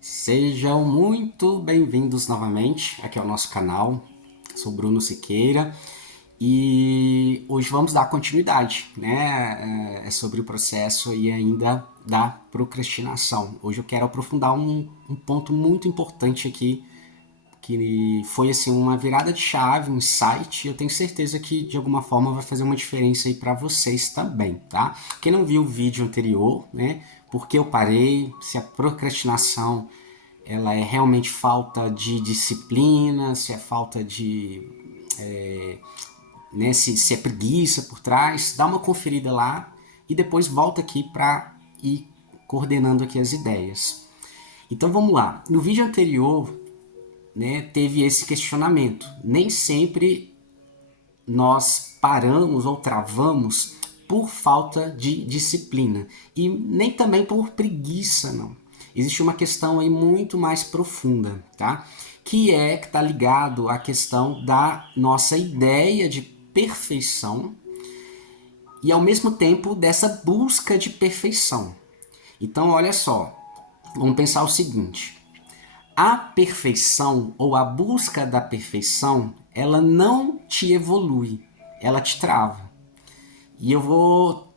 Sejam muito bem-vindos novamente aqui ao nosso canal. Sou Bruno Siqueira e hoje vamos dar continuidade, né? É sobre o processo e ainda da procrastinação. Hoje eu quero aprofundar um ponto muito importante aqui, que foi assim uma virada de chave, um insight. Eu tenho certeza que de alguma forma vai fazer uma diferença aí para vocês também, tá? Quem não viu o vídeo anterior, né? Por que eu parei? Se a procrastinação ela é realmente falta de disciplina, se é falta de né, se é preguiça por trás, dá uma conferida lá e depois volta aqui para ir coordenando aqui as ideias. Então vamos lá. No vídeo anterior, né, teve esse questionamento. Nem sempre nós paramos ou travamos por falta de disciplina e nem também por preguiça, não. Existe uma questão aí muito mais profunda, tá? Que está ligado à questão da nossa ideia de perfeição e ao mesmo tempo dessa busca de perfeição. Então, olha só, vamos pensar o seguinte: a perfeição ou a busca da perfeição, ela não te evolui, ela te trava. E eu vou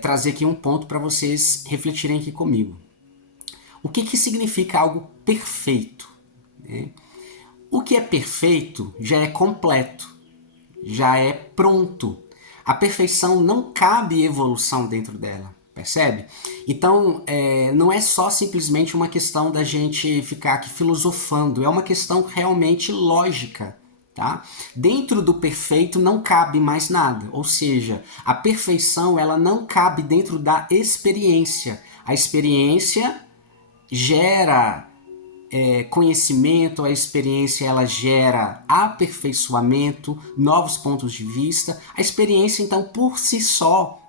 trazer aqui um ponto para vocês refletirem aqui comigo. O que significa algo perfeito? Né? O que é perfeito já é completo, já é pronto. A perfeição não cabe evolução dentro dela, percebe? Então, não é só simplesmente uma questão da gente ficar aqui filosofando, é uma questão realmente lógica. Tá? Dentro do perfeito não cabe mais nada, ou seja, a perfeição ela não cabe dentro da experiência. A experiência gera conhecimento, a experiência ela gera aperfeiçoamento, novos pontos de vista. A experiência, então, por si só,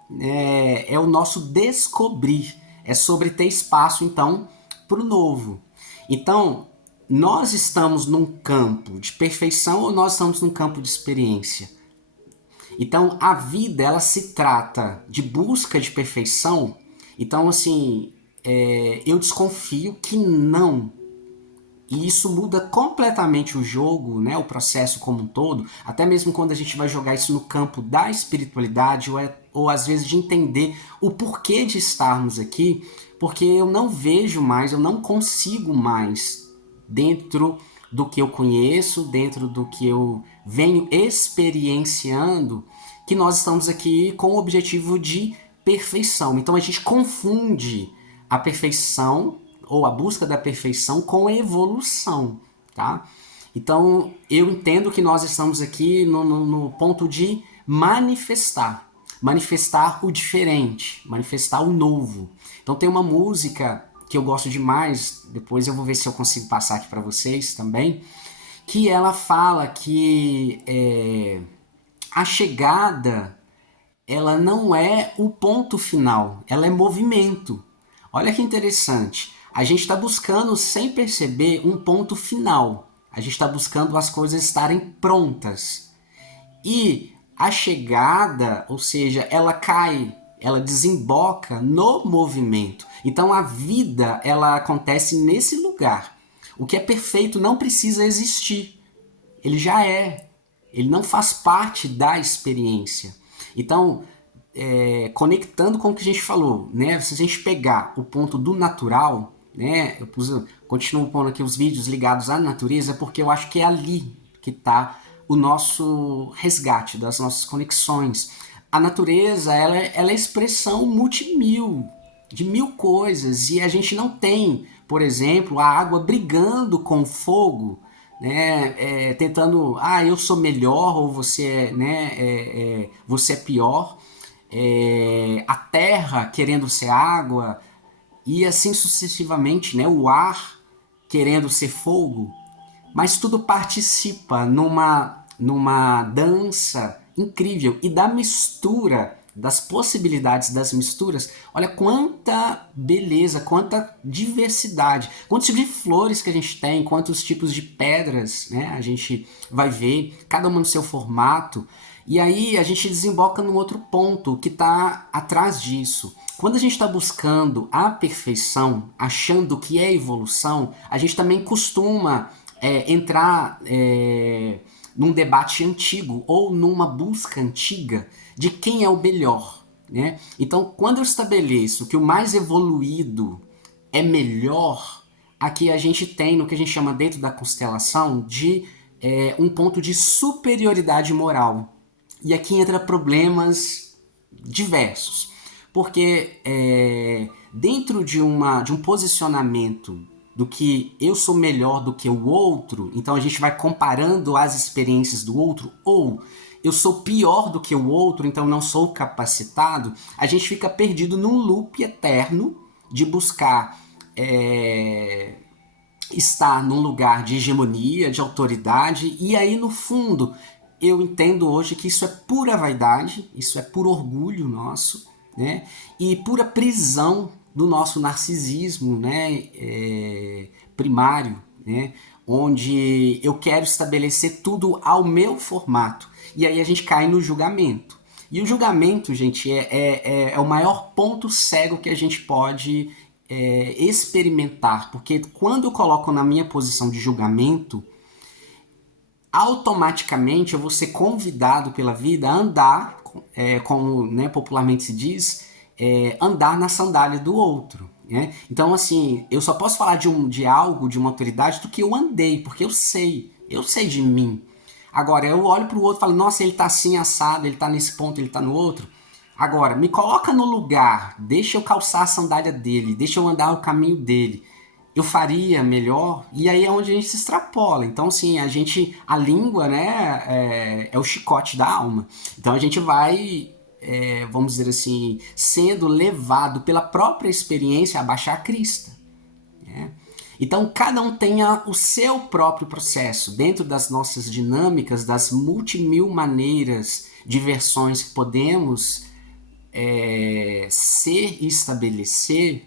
é o nosso descobrir, é sobre ter espaço, então, para o novo. Então, nós estamos num campo de perfeição ou nós estamos num campo de experiência? Então, a vida, ela se trata de busca de perfeição. Então, assim, eu desconfio que não. E isso muda completamente o jogo, né, o processo como um todo, até mesmo quando a gente vai jogar isso no campo da espiritualidade ou às vezes de entender o porquê de estarmos aqui, porque eu não vejo mais, eu não consigo mais, dentro do que eu conheço, dentro do que eu venho experienciando, que nós estamos aqui com o objetivo de perfeição. Então a gente confunde a perfeição ou a busca da perfeição com evolução, tá? Então, eu entendo que nós estamos aqui no ponto de manifestar. Manifestar o diferente, manifestar o novo. Então, tem uma música que eu gosto demais, depois eu vou ver se eu consigo passar aqui para vocês também, que ela fala que a chegada ela não é o ponto final, ela é movimento. Olha que interessante. A gente está buscando, sem perceber, um ponto final. A gente está buscando as coisas estarem prontas. E a chegada, ou seja, ela cai, ela desemboca no movimento. Então a vida, ela acontece nesse lugar. O que é perfeito não precisa existir. Ele já é. Ele não faz parte da experiência. Então, conectando com o que a gente falou, né? Se a gente pegar o ponto do natural, né? Continuo pondo aqui os vídeos ligados à natureza, porque eu acho que é ali que está o nosso resgate das nossas conexões. A natureza, ela é expressão multimil, de mil coisas, e a gente não tem, por exemplo, a água brigando com o fogo, né, tentando, eu sou melhor ou você, você é pior, a terra querendo ser água e assim sucessivamente, né, o ar querendo ser fogo, mas tudo participa numa dança incrível e da mistura, das possibilidades das misturas. Olha quanta beleza, quanta diversidade, quantos tipos de flores que a gente tem, quantos tipos de pedras, né, a gente vai ver, cada uma no seu formato. E aí a gente desemboca num outro ponto que está atrás disso. Quando a gente está buscando a perfeição, achando que é evolução, a gente também costuma entrar num debate antigo ou numa busca antiga de quem é o melhor. Né? Então, quando eu estabeleço que o mais evoluído é melhor, aqui a gente tem no que a gente chama dentro da constelação de um ponto de superioridade moral. E aqui entra problemas diversos, porque dentro de um posicionamento do que eu sou melhor do que o outro, então a gente vai comparando as experiências do outro, ou eu sou pior do que o outro, então não sou capacitado, a gente fica perdido num loop eterno de buscar estar num lugar de hegemonia, de autoridade, e aí no fundo eu entendo hoje que isso é pura vaidade, isso é puro orgulho nosso, né? E pura prisão do nosso narcisismo, né? Primário, né? Onde eu quero estabelecer tudo ao meu formato. E aí a gente cai no julgamento. E o julgamento, gente, é o maior ponto cego que a gente pode experimentar, porque quando eu coloco na minha posição de julgamento, automaticamente eu vou ser convidado pela vida a andar, como né, popularmente se diz, andar na sandália do outro. Né? Então, assim, eu só posso falar de algo, de uma autoridade, do que eu andei, porque eu sei de mim. Agora, eu olho para o outro e falo, nossa, ele está assim assado, ele está nesse ponto, ele está no outro. Agora, me coloca no lugar, deixa eu calçar a sandália dele, deixa eu andar o caminho dele. Eu faria melhor, e aí é onde a gente se extrapola. Então, assim, a língua, né, é o chicote da alma. Então, a gente vai, vamos dizer assim, sendo levado pela própria experiência a baixar a crista. Né? Então, cada um tenha o seu próprio processo dentro das nossas dinâmicas, das multimil maneiras de versões que podemos ser e estabelecer.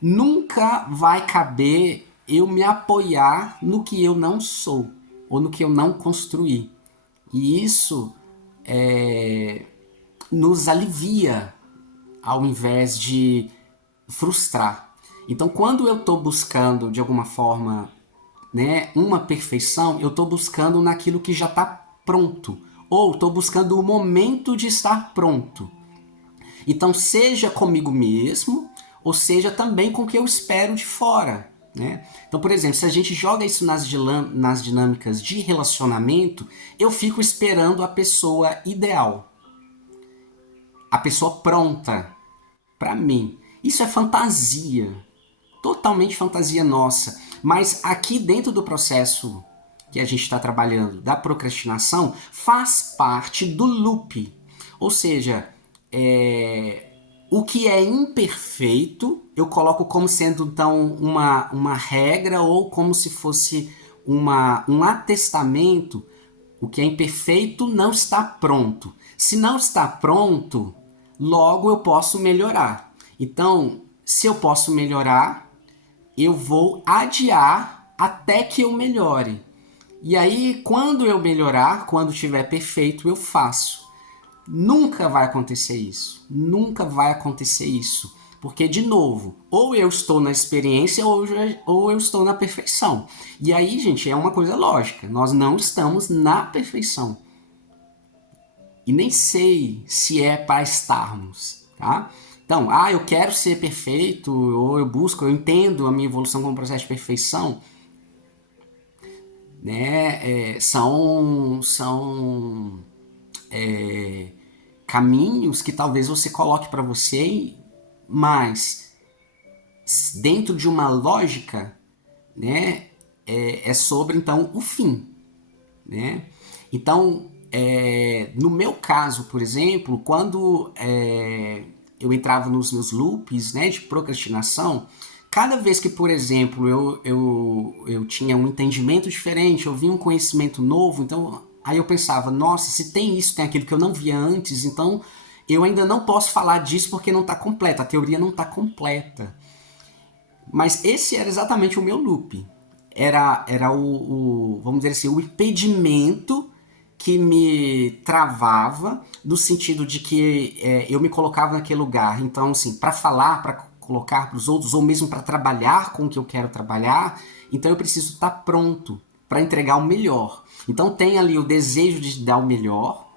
Nunca vai caber eu me apoiar no que eu não sou ou no que eu não construí. E isso nos alivia ao invés de frustrar. Então, quando eu estou buscando de alguma forma, né, uma perfeição, eu estou buscando naquilo que já está pronto, ou estou buscando o momento de estar pronto. Então, seja comigo mesmo, ou seja também com o que eu espero de fora. Né? Então, por exemplo, se a gente joga isso nas dinâmicas de relacionamento, eu fico esperando a pessoa ideal, a pessoa pronta para mim. Isso é fantasia, totalmente fantasia nossa. Mas aqui dentro do processo que a gente está trabalhando da procrastinação, faz parte do loop. Ou seja, o que é imperfeito, eu coloco como sendo então uma regra ou como se fosse um atestamento. O que é imperfeito não está pronto. Se não está pronto, logo eu posso melhorar. Então, se eu posso melhorar, eu vou adiar até que eu melhore. E aí, quando eu melhorar, quando estiver perfeito, eu faço. Nunca vai acontecer isso. Nunca vai acontecer isso. Porque, de novo, ou eu estou na experiência ou eu estou na perfeição. E aí, gente, é uma coisa lógica. Nós não estamos na perfeição. E nem sei se é para estarmos, tá? Então, eu quero ser perfeito, ou eu busco, eu entendo a minha evolução como processo de perfeição, né? São caminhos que talvez você coloque para você, mas dentro de uma lógica, né? É sobre então o fim, né? Então, no meu caso, por exemplo, quando eu entrava nos meus loops, né, de procrastinação, cada vez que, por exemplo, eu tinha um entendimento diferente, eu via um conhecimento novo, então aí eu pensava, nossa, se tem isso, tem aquilo que eu não via antes, então eu ainda não posso falar disso porque não está completa, a teoria não está completa. Mas esse era exatamente o meu loop. Era vamos dizer assim, o impedimento que me travava, no sentido de que eu me colocava naquele lugar. Então, assim, para falar, para colocar para os outros, ou mesmo para trabalhar com o que eu quero trabalhar, então eu preciso estar pronto para entregar o melhor. Então tem ali o desejo de dar o melhor,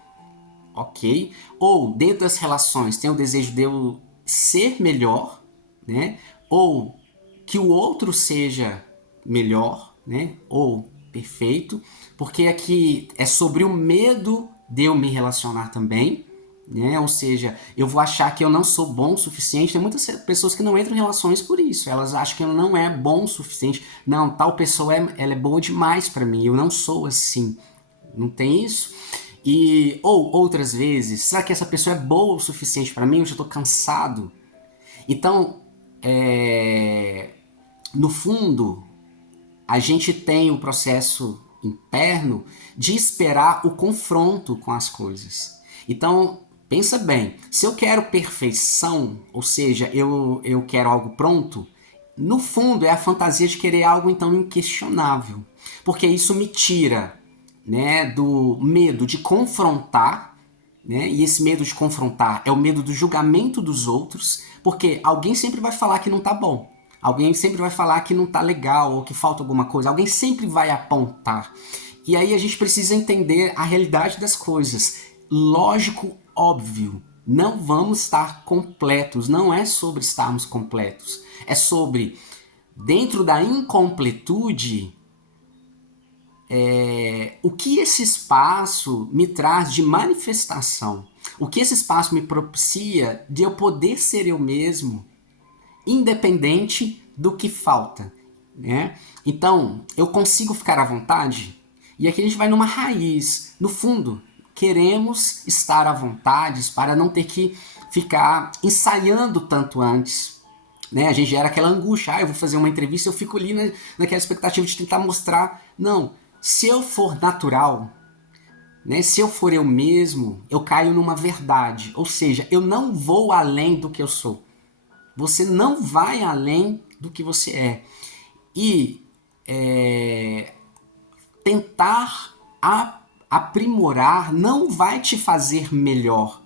ok? Ou dentro das relações tem o desejo de eu ser melhor, né? Ou que o outro seja melhor, né? Ou perfeito, porque aqui é sobre o medo de eu me relacionar também, né? Ou seja, eu vou achar que eu não sou bom o suficiente. Tem muitas pessoas que não entram em relações por isso. Elas acham que eu não é bom o suficiente. Não, tal pessoa ela é boa demais para mim. Eu não sou assim. Não tem isso? E ou outras vezes, será que essa pessoa é boa o suficiente para mim? Eu já estou cansado. Então, no fundo, a gente tem o processo interno de esperar o confronto com as coisas. Então, pensa bem, se eu quero perfeição, ou seja, eu quero algo pronto, no fundo é a fantasia de querer algo então inquestionável, porque isso me tira, né, do medo de confrontar, né? E esse medo de confrontar é o medo do julgamento dos outros, porque alguém sempre vai falar que não tá bom. Alguém sempre vai falar que não tá legal ou que falta alguma coisa. Alguém sempre vai apontar. E aí a gente precisa entender a realidade das coisas. Lógico, óbvio, não vamos estar completos. Não é sobre estarmos completos. É sobre, dentro da incompletude, o que esse espaço me traz de manifestação. O que esse espaço me propicia de eu poder ser eu mesmo, independente do que falta, né? Então, eu consigo ficar à vontade? E aqui a gente vai numa raiz. No fundo, queremos estar à vontade para não ter que ficar ensaiando tanto antes, né? A gente gera aquela angústia, eu vou fazer uma entrevista, eu fico ali naquela expectativa de tentar mostrar. Não, se eu for natural, né? Se eu for eu mesmo, eu caio numa verdade, ou seja, eu não vou além do que eu sou. Você não vai além do que você é. E tentar aprimorar não vai te fazer melhor.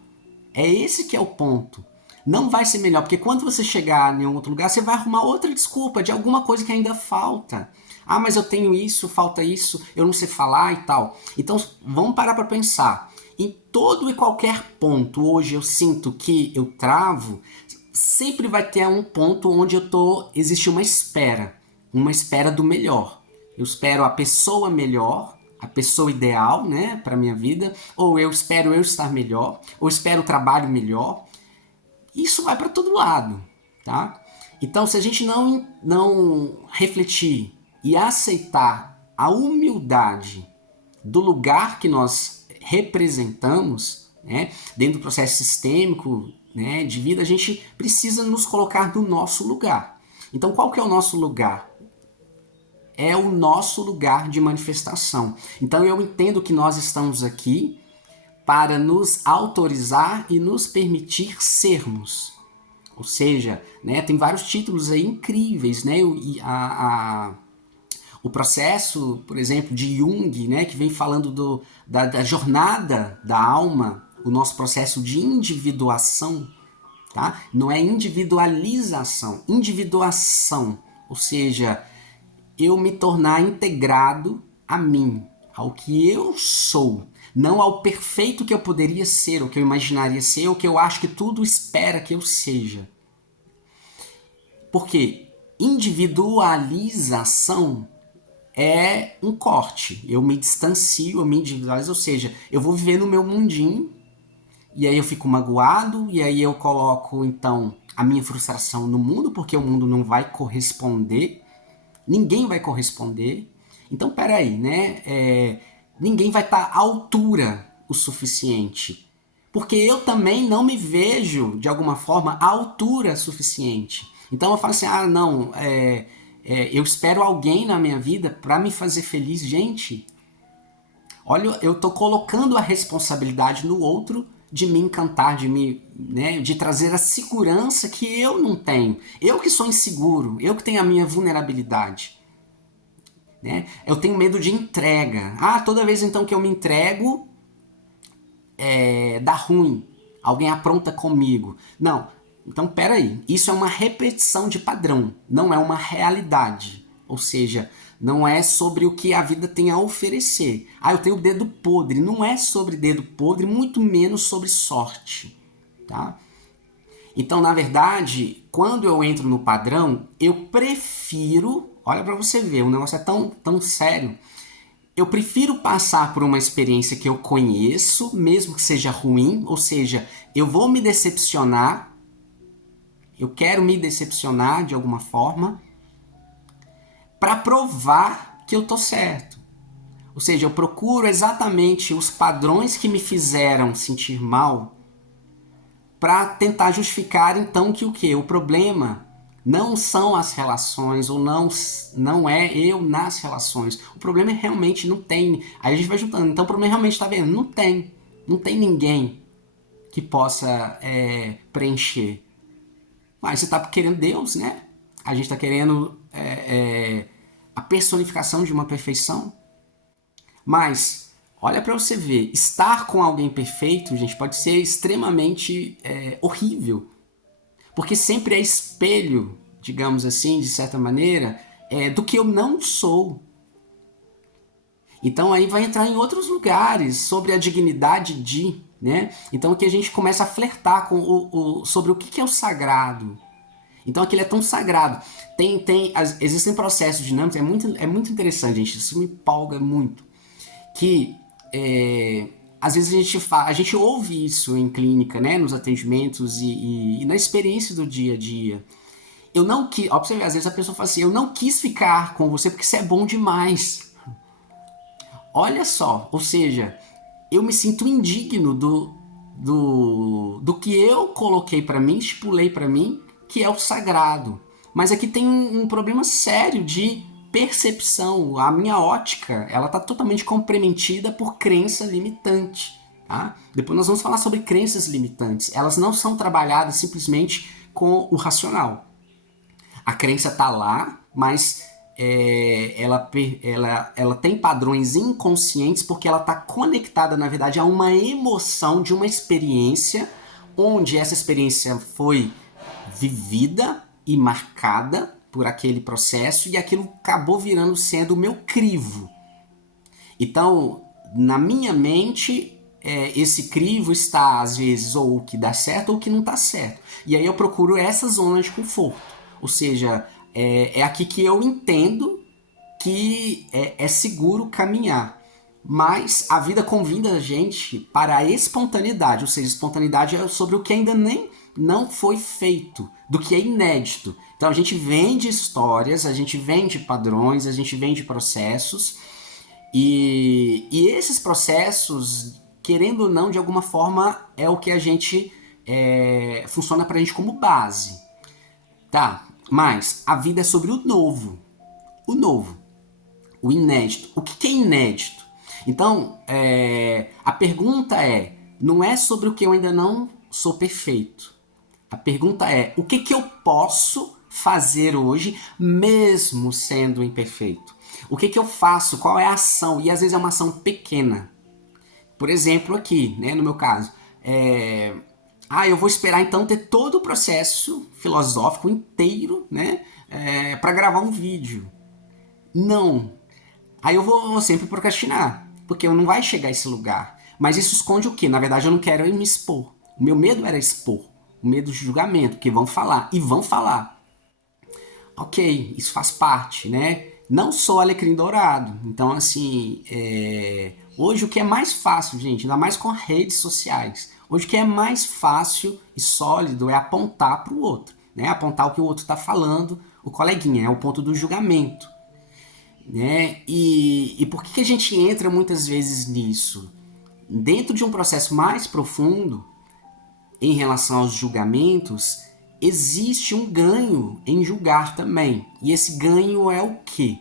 É esse que é o ponto. Não vai ser melhor, porque quando você chegar em outro lugar, você vai arrumar outra desculpa de alguma coisa que ainda falta. Ah, mas eu tenho isso, falta isso, eu não sei falar e tal. Então, vamos parar para pensar. Em todo e qualquer ponto, hoje eu sinto que eu travo, sempre vai ter um ponto onde existe uma espera do melhor. Eu espero a pessoa melhor, a pessoa ideal, né, para minha vida, ou eu espero eu estar melhor, ou espero o trabalho melhor. Isso vai para todo lado, tá? Então, se a gente não refletir e aceitar a humildade do lugar que nós representamos, né, dentro do processo sistêmico, né, de vida, a gente precisa nos colocar no nosso lugar. Então, qual que é o nosso lugar? É o nosso lugar de manifestação. Então, eu entendo que nós estamos aqui para nos autorizar e nos permitir sermos. Ou seja, né, tem vários títulos aí incríveis, né? O processo, por exemplo, de Jung, né, que vem falando da jornada da alma, o nosso processo de individuação, tá? Não é individualização, individuação, ou seja, eu me tornar integrado a mim, ao que eu sou, não ao perfeito que eu poderia ser, ou que eu imaginaria ser, ou que eu acho que tudo espera que eu seja. Porque individualização é um corte. Eu me distancio, eu me individualizo, ou seja, eu vou viver no meu mundinho, e aí eu fico magoado, e aí eu coloco, então, a minha frustração no mundo, porque o mundo não vai corresponder, ninguém vai corresponder. Então, peraí, né? Ninguém vai estar à altura o suficiente. Porque eu também não me vejo, de alguma forma, à altura suficiente. Então eu falo assim, não, eu espero alguém na minha vida para me fazer feliz. Gente, olha, eu estou colocando a responsabilidade no outro de me encantar, né, de trazer a segurança que eu não tenho. Eu que sou inseguro, eu que tenho a minha vulnerabilidade. Né? Eu tenho medo de entrega. Toda vez então que eu me entrego, dá ruim, alguém apronta comigo. Não, então peraí, isso é uma repetição de padrão, não é uma realidade. Ou seja, não é sobre o que a vida tem a oferecer. Ah, eu tenho o dedo podre. Não é sobre dedo podre, muito menos sobre sorte. Tá? Então, na verdade, quando eu entro no padrão, eu prefiro... Olha para você ver, o negócio é tão sério. Eu prefiro passar por uma experiência que eu conheço, mesmo que seja ruim, ou seja, eu vou me decepcionar, eu quero me decepcionar de alguma forma, para provar que eu tô certo. Ou seja, eu procuro exatamente os padrões que me fizeram sentir mal para tentar justificar então que o que? O problema não são as relações ou não é eu nas relações. O problema é realmente não tem. Aí a gente vai juntando. Então o problema realmente está vendo? Não tem ninguém que possa preencher. Mas você está querendo Deus, né? A gente está querendo a personificação de uma perfeição. Mas, olha para você ver, estar com alguém perfeito, gente, pode ser extremamente horrível. Porque sempre é espelho, digamos assim, de certa maneira, do que eu não sou. Então aí vai entrar em outros lugares sobre a dignidade de, né? Então aqui a gente começa a flertar com sobre o que é o sagrado. Então aquilo é tão sagrado. Existem processos dinâmicos, é muito interessante, gente. Isso me empolga muito. Que às vezes a gente ouve isso em clínica, né, nos atendimentos e na experiência do dia a dia. Eu não quis, ó, pra você ver, às vezes a pessoa fala assim, eu não quis ficar com você porque você é bom demais. Olha só, ou seja, eu me sinto indigno do que eu coloquei para mim, estipulei para mim, que é o sagrado. Mas aqui tem um problema sério de percepção. A minha ótica, ela está totalmente comprometida por crença limitante. Tá? Depois nós vamos falar sobre crenças limitantes. Elas não são trabalhadas simplesmente com o racional. A crença está lá, mas ela tem padrões inconscientes porque ela está conectada, na verdade, a uma emoção de uma experiência onde essa experiência foi vivida e marcada por aquele processo e aquilo acabou virando sendo o meu crivo. Então, na minha mente, esse crivo está, às vezes, ou o que dá certo ou o que não está certo. E aí eu procuro essa zona de conforto. Ou seja, é aqui que eu entendo que é seguro caminhar. Mas a vida convida a gente para a espontaneidade, ou seja, espontaneidade é sobre o que ainda nem não foi feito, do que é inédito. Então a gente vende histórias, a gente vende padrões, a gente vende processos, e esses processos, querendo ou não, de alguma forma, é o que a gente funciona pra gente como base. Tá, mas a vida é sobre o novo. O novo. O inédito. O que é inédito? Então, a pergunta não é sobre o que eu ainda não sou perfeito. A pergunta é, o que eu posso fazer hoje, mesmo sendo imperfeito? O que eu faço? Qual é a ação? E às vezes é uma ação pequena. Por exemplo, aqui, né, no meu caso, eu vou esperar então ter todo o processo filosófico inteiro, né, para gravar um vídeo. Não. Aí eu vou sempre procrastinar, porque eu não vai chegar a esse lugar. Mas isso esconde o quê? Na verdade, eu não quero me expor. O meu medo era expor. O medo de julgamento, que vão falar. E vão falar. Ok, isso faz parte, né? Não sou alecrim dourado. Então, assim, hoje o que é mais fácil, gente, ainda mais com redes sociais, hoje o que é mais fácil e sólido é apontar para o outro, né? Apontar o que o outro está falando, o coleguinha, é o ponto do julgamento. Né? E por que a gente entra muitas vezes nisso? Dentro de um processo mais profundo, em relação aos julgamentos, existe um ganho em julgar também. E esse ganho é o quê?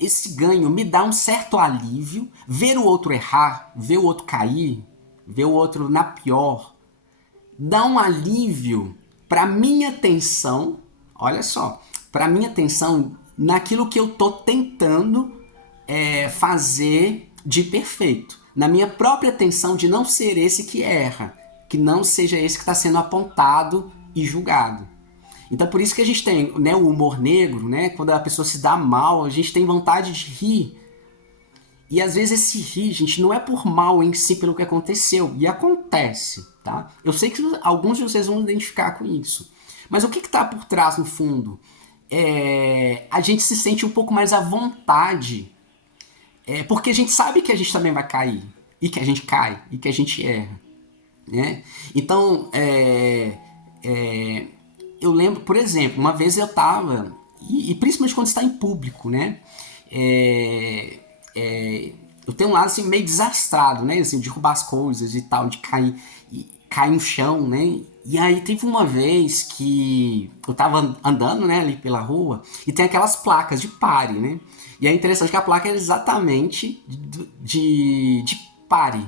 Esse ganho me dá um certo alívio. Ver o outro errar, ver o outro cair, ver o outro na pior, dá um alívio para minha atenção. Olha só, para minha atenção naquilo que eu tô tentando fazer de perfeito, na minha própria tensão de não ser esse que erra, que não seja esse que está sendo apontado e julgado. Então por isso que a gente tem, né, o humor negro, né, quando a pessoa se dá mal, a gente tem vontade de rir. E às vezes esse rir, gente, não é por mal em si pelo que aconteceu. E acontece, tá? Eu sei que alguns de vocês vão identificar com isso. Mas o que está por trás no fundo? A gente se sente um pouco mais à vontade. Porque a gente sabe que a gente também vai cair. E que a gente cai. E que a gente erra. Né? Então, eu lembro, por exemplo, uma vez eu tava, e principalmente quando está em público, né? Eu tenho um lado assim, meio desastrado, né? Assim, de derrubar as coisas e tal, de cair no chão, né? E aí teve uma vez que eu tava andando, né, ali pela rua e tem aquelas placas de pare, né? E é interessante que a placa é exatamente de pare.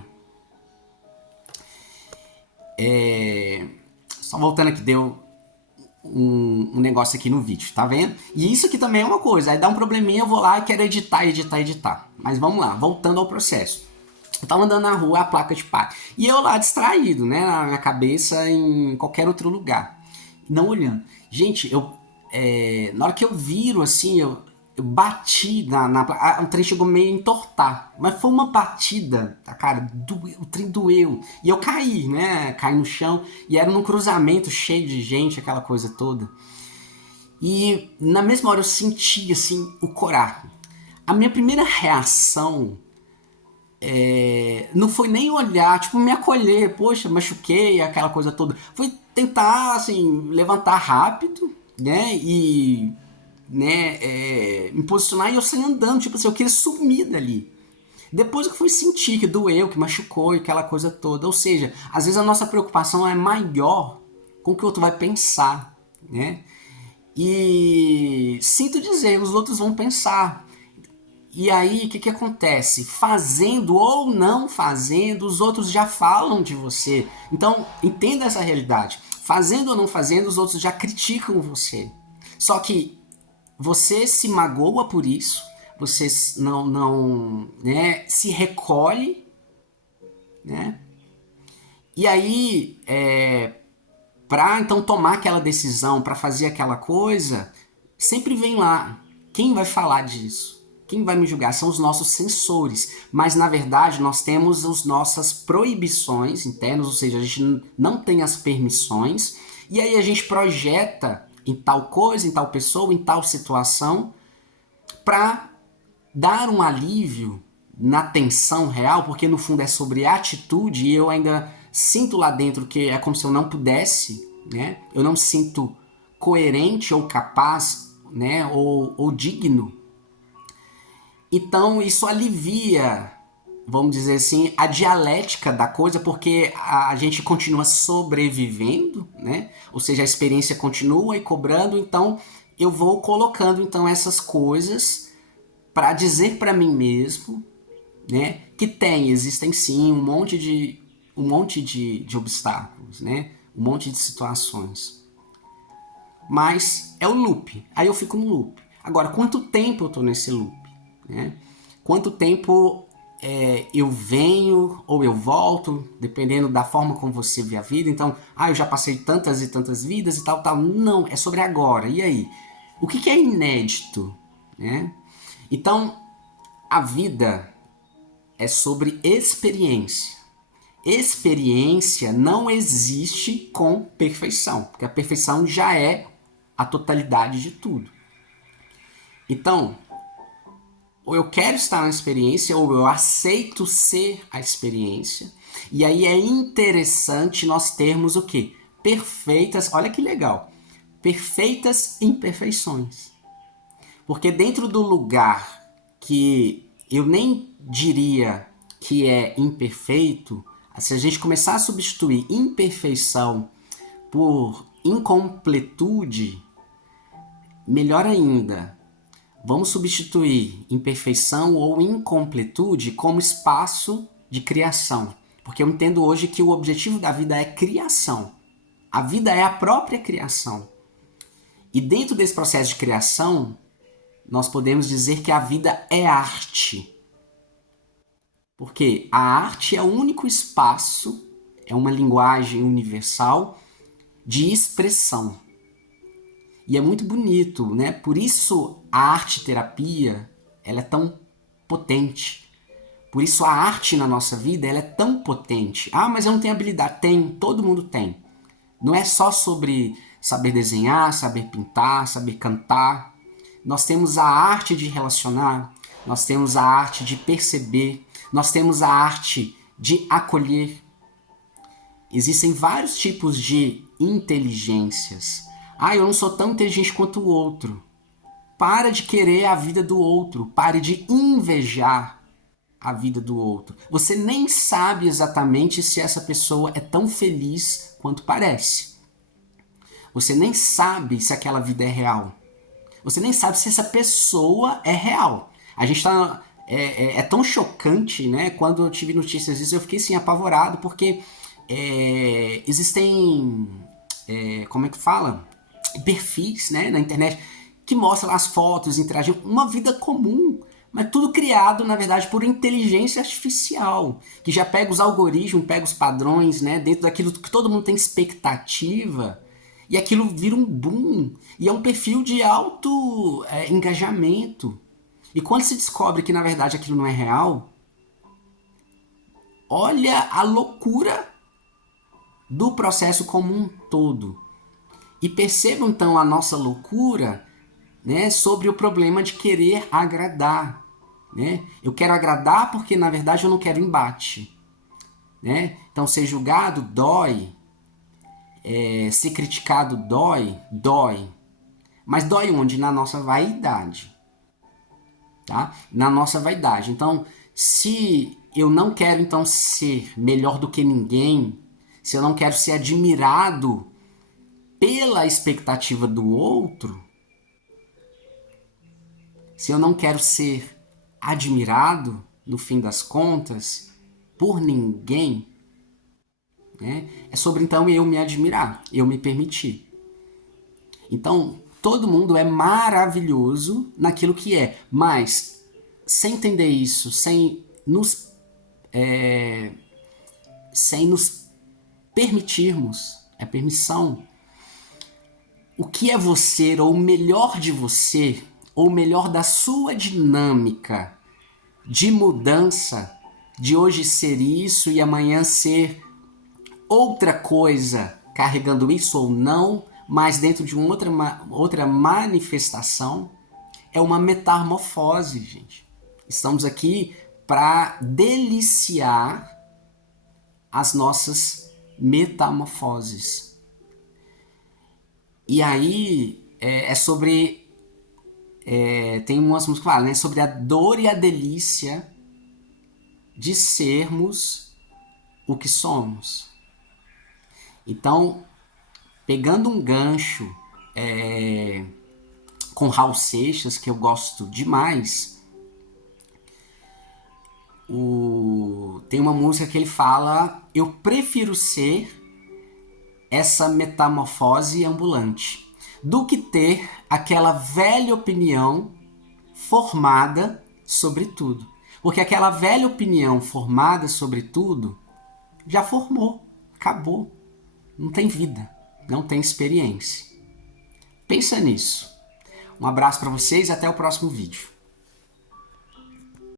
Só voltando aqui, deu um negócio aqui no vídeo, tá vendo? E isso aqui também é uma coisa, aí dá um probleminha, eu vou lá e quero editar. Mas vamos lá, voltando ao processo. Eu tava andando na rua, a placa de pare. E eu lá distraído, né, na minha cabeça, em qualquer outro lugar. Não olhando. Gente, na hora que eu viro, assim, eu bati na placa. O trem chegou meio a entortar. Mas foi uma batida, tá, cara? O trem doeu. E eu caí, né? Caí no chão. E era num cruzamento cheio de gente, aquela coisa toda. E na mesma hora eu senti, assim, o corar. A minha primeira reação não foi nem olhar, tipo, me acolher, poxa, machuquei, aquela coisa toda. Foi tentar, assim, levantar rápido, né? E me posicionar e eu saí andando, tipo assim, eu queria sumir dali. Depois eu fui sentir que doeu, que machucou e aquela coisa toda. Ou seja, às vezes a nossa preocupação é maior com o que o outro vai pensar, né? E sinto dizer, os outros vão pensar. E aí, o que acontece? Fazendo ou não fazendo, os outros já falam de você. Então, entenda essa realidade. Fazendo ou não fazendo, os outros já criticam você. Só que você se magoa por isso, você não né, se recolhe, né? E aí, para então tomar aquela decisão, para fazer aquela coisa, sempre vem lá. Quem vai falar disso? Quem vai me julgar? São os nossos sensores. Mas na verdade nós temos as nossas proibições internas, ou seja, a gente não tem as permissões, e aí a gente projeta em tal coisa, em tal pessoa, em tal situação, para dar um alívio na tensão real, porque no fundo é sobre atitude e eu ainda sinto lá dentro que é como se eu não pudesse, né? Eu não sinto coerente ou capaz, né? Ou digno. Então isso alivia, vamos dizer assim, a dialética da coisa, porque a gente continua sobrevivendo, né? Ou seja, a experiência continua e cobrando, então eu vou colocando então essas coisas para dizer para mim mesmo, né, que existem sim um monte de obstáculos, né, um monte de situações. Mas é o loop. Aí eu fico no loop. Agora, quanto tempo eu tô nesse loop, né? Quanto tempo eu venho ou eu volto, dependendo da forma como você vê a vida. Então, eu já passei tantas e tantas vidas e tal, tal. Não, é sobre agora. E aí? O que é inédito, né? Então, a vida é sobre experiência. Experiência não existe com perfeição, porque a perfeição já é a totalidade de tudo. Então, ou eu quero estar na experiência, ou eu aceito ser a experiência. E aí é interessante nós termos o quê? Perfeitas, olha que legal, perfeitas imperfeições. Porque dentro do lugar que eu nem diria que é imperfeito, se a gente começar a substituir imperfeição por incompletude, melhor ainda. Vamos substituir imperfeição ou incompletude como espaço de criação. Porque eu entendo hoje que o objetivo da vida é criação. A vida é a própria criação. E dentro desse processo de criação, nós podemos dizer que a vida é arte. Porque a arte é o único espaço, é uma linguagem universal de expressão. E é muito bonito, né? Por isso a arte-terapia, ela é tão potente. Por isso a arte na nossa vida, ela é tão potente. Ah, mas eu não tenho habilidade. Tem, todo mundo tem. Não é só sobre saber desenhar, saber pintar, saber cantar. Nós temos a arte de relacionar, nós temos a arte de perceber, nós temos a arte de acolher. Existem vários tipos de inteligências. Ah, eu não sou tão inteligente quanto o outro. Para de querer a vida do outro, pare de invejar a vida do outro. Você nem sabe exatamente se essa pessoa é tão feliz quanto parece. Você nem sabe se aquela vida é real. Você nem sabe se essa pessoa é real. A gente tá. É tão chocante, né? Quando eu tive notícias disso, eu fiquei assim, apavorado, porque existem. Como é que fala? Perfis, né, na internet que mostram as fotos, interagindo, uma vida comum, mas tudo criado, na verdade, por inteligência artificial, que já pega os algoritmos, pega os padrões, né, dentro daquilo que todo mundo tem expectativa, e aquilo vira um boom, e é um perfil de alto engajamento. E quando se descobre que, na verdade, aquilo não é real, olha a loucura do processo como um todo. E percebam então a nossa loucura, né, sobre o problema de querer agradar. Né? Eu quero agradar porque na verdade eu não quero embate. Né? Então ser julgado dói, ser criticado dói, dói. Mas dói onde? Na nossa vaidade. Tá? Na nossa vaidade. Então, se eu não quero então ser melhor do que ninguém, se eu não quero ser admirado pela expectativa do outro, se eu não quero ser admirado, no fim das contas, por ninguém, né? É sobre então eu me admirar, eu me permitir. Então, todo mundo é maravilhoso naquilo que é, mas sem entender isso, sem nos permitirmos, é permissão, o que é você, ou o melhor de você, ou o melhor da sua dinâmica de mudança, de hoje ser isso e amanhã ser outra coisa, carregando isso ou não, mas dentro de uma outra manifestação, é uma metamorfose, gente. Estamos aqui para deliciar as nossas metamorfoses. E aí é sobre. Tem umas músicas que falam, né? Sobre a dor e a delícia de sermos o que somos. Então, pegando um gancho com Raul Seixas, que eu gosto demais, tem uma música que ele fala: eu prefiro ser essa metamorfose ambulante do que ter aquela velha opinião formada sobre tudo. Porque aquela velha opinião formada sobre tudo já formou, acabou, não tem vida, não tem experiência. Pensa nisso. Um abraço para vocês e até o próximo vídeo.